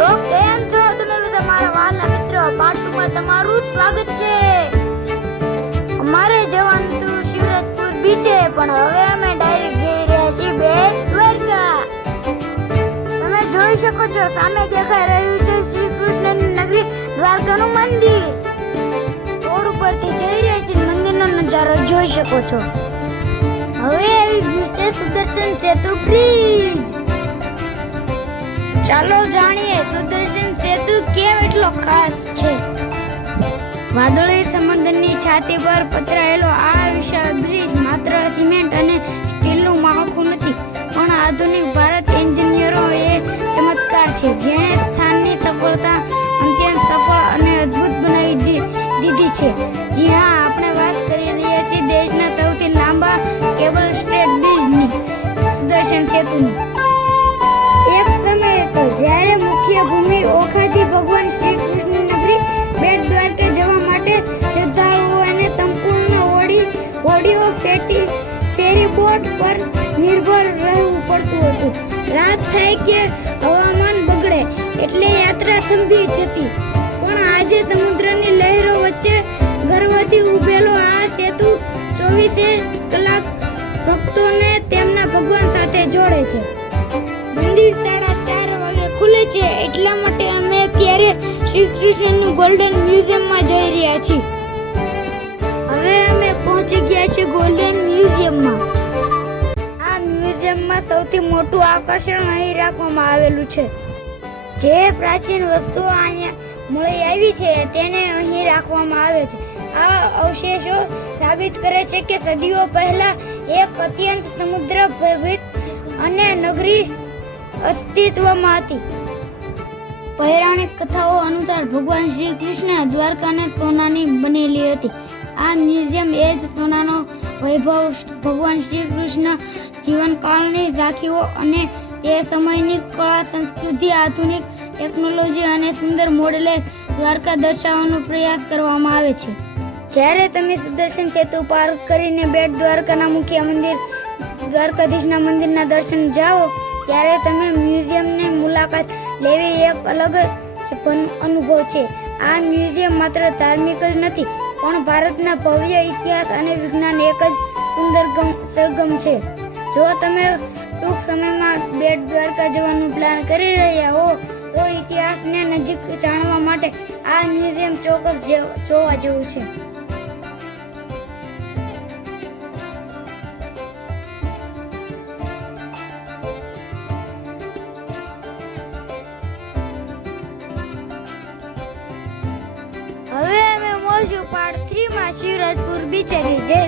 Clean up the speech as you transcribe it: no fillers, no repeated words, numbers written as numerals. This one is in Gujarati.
તો કેમ છો તમે બધા મારા વાલા મિત્રો? પાર્ટ 2 માં તમારું સ્વાગત છે. અમારે જવાનું હતું શિવરાજપુર બીચે, પણ હવે અમે ડાયરેક્ટ જઈ રહ્યા છીએ બેટ દ્વારકા. તમે જોઈ શકો છો સામે દેખાઈ રહ્યું છે શ્રી કૃષ્ણની નગરી દ્વારકાનું મંદિર. રોડ ઉપરથી જઈ રહ્યા છીએ, મંદિરનો નજારો જોઈ શકો છો. હવે આવી ગયું છે સુદર્શન સેતુ બ્રિજ. ચાલો જાણીએ સુદર્શન સેતુ કેમ એટલો ખાસ છે. વાદળી સમુદ્રની છાતી પર પથરાયેલો આ વિશાળ બ્રિજ માત્ર સિમેન્ટ અને સ્ટીલનું માળખું નથી, પણ આધુનિક ભારત એન્જિનિયરોએ ચમત્કાર છે, જેણે સ્થાનની સફળતા અત્યંત સફળ અને અદ્ભુત બનાવી દીધી છે. જી હા, આપણે વાત કરી રહ્યા છીએ દેશના સૌથી લાંબા કેબલ સ્ટેટ બ્રિજની, સુદર્શન સેતુની. એક સમય હતો જ્યારે મુખ્ય ભૂમિ ઓખાથી ભગવાન શ્રી કૃષ્ણ નગરી બેટ દ્વારકા જવા માટે શ્રદ્ધાળુઓને સંપૂર્ણ હોડીઓ ફેરી બોટ પર નિર્ભર રહેવું પડતું હતું. રાત થાય કે હવામાન બગડે એટલે યાત્રા થંભી જતી. પણ આજે સમુદ્રની લહેરો વચ્ચે ગર્વથી ઉભેલો આ સેતુ 24 કલાક ભક્તોને તેમના ભગવાન સાથે જોડે છે. મંદિર 4:30 વાગે ખુલે છે, એટલા માટે અમે અત્યારે શ્રી કૃષ્ણનું ગોલ્ડન મ્યુઝિયમમાં જઈ રહ્યા છીએ. હવે અમે પહોંચી ગયા છીએ ગોલ્ડન મ્યુઝિયમમાં. આ મ્યુઝિયમમાં સૌથી મોટું આકર્ષણ અહીં રાખવામાં આવેલું છે. જે પ્રાચીન વસ્તુઓ અહીંયા મળી આવી છે તેને અહીં રાખવામાં આવે છે. આ અવશેષો સાબિત કરે છે કે સદીઓ પહેલા એક અત્યંત સમુદ્ર ભયભીત અને નગરી અસ્તિત્વમાં હતી. પૌરાણિક કથાઓ અનુસાર ભગવાન શ્રી કૃષ્ણ દ્વારકાને સોનાની બનેલી હતી. આ મ્યુઝિયમ એ જ સોનાનો વૈભવ, ભગવાન શ્રી કૃષ્ણ જીવનકાળની ઝાંખીઓ અને તે સમયની કળા સંસ્કૃતિ, આધુનિક ટેકનોલોજી અને સુંદર મોડેલે દ્વારકા દર્શાવવાનો પ્રયાસ કરવામાં આવે છે. જ્યારે તમે સુદર્શન સેતુ પાર કરીને બેટ દ્વારકાના મુખ્ય મંદિર દ્વારકાધીશના મંદિરના દર્શન જાઓ ત્યારે તમે મ્યુઝિયમની મુલાકાત લેવી એક અલગ જ અનુભવ છે. આ મ્યુઝિયમ માત્ર ધાર્મિક જ નથી, પણ ભારતના ભવ્ય ઇતિહાસ અને વિજ્ઞાન એક જ સુંદર સરગમ છે. જો તમે ટૂંક સમયમાં બેટ દ્વારકા જવાનું પ્લાન કરી રહ્યા હો તો ઇતિહાસને નજીક જાણવા માટે આ મ્યુઝિયમ ચોક્કસ જોવા જેવું છે. હવે અમે મળશું પાર્ટ 3 માં શિવરાજપુર બીચેથી. જય